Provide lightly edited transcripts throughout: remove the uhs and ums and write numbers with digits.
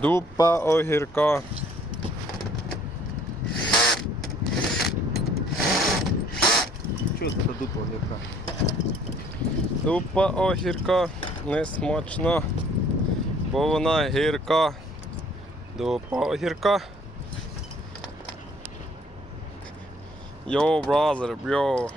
Дупа огірка. Що це за дупа огірка? Дупа огірка не смачна, бо вона гірка. Дупа огірка. Йоу, бразер, йоу.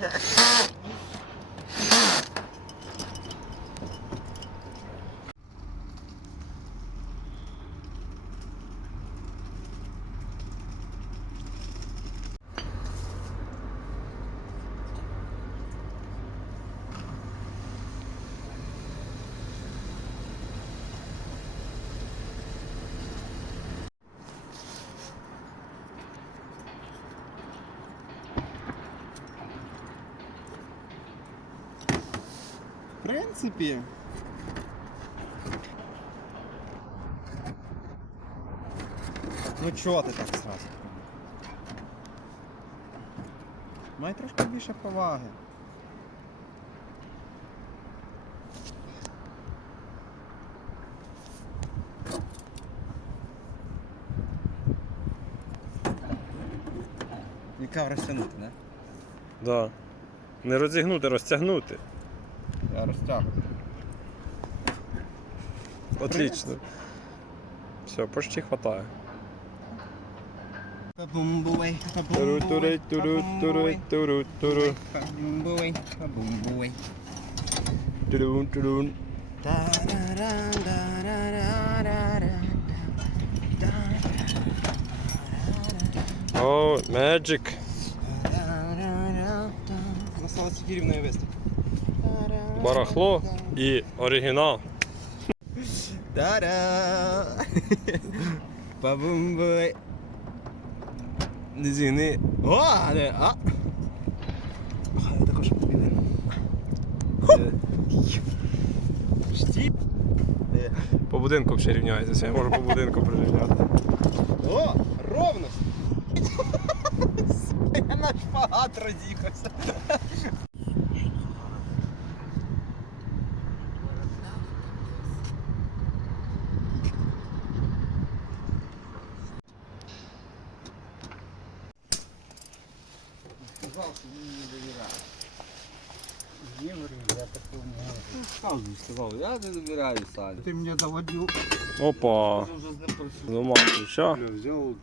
В принципі. Ну чого ти так зразу? Май трошки більше поваги. Яка розтягнути, не? Да. Не розігнути, розтягнути. Я розтягну. Отлично. Все, почти хватає. Па-бум-буй, Туру-туру, туру-туру, туру-туру. па-бум-буй, па-бум-буй. Турун-турун. О, magic. Осталось тільки рівної виступ. Барахло і оригінал. Та-да! Па-бум-буй. Зіни. О, не, а! Я також побіде. Штіп. По будинку ще рівняється, я можу по будинку прирівняти. О, ровно. Я на шпагат роз'їхався. Сказав, що він не довіряє. Я такого не Сказав, я не довіряю Салі. Ты меня доводил. Опа. Вже з ним працюю. Дома ключа. Взял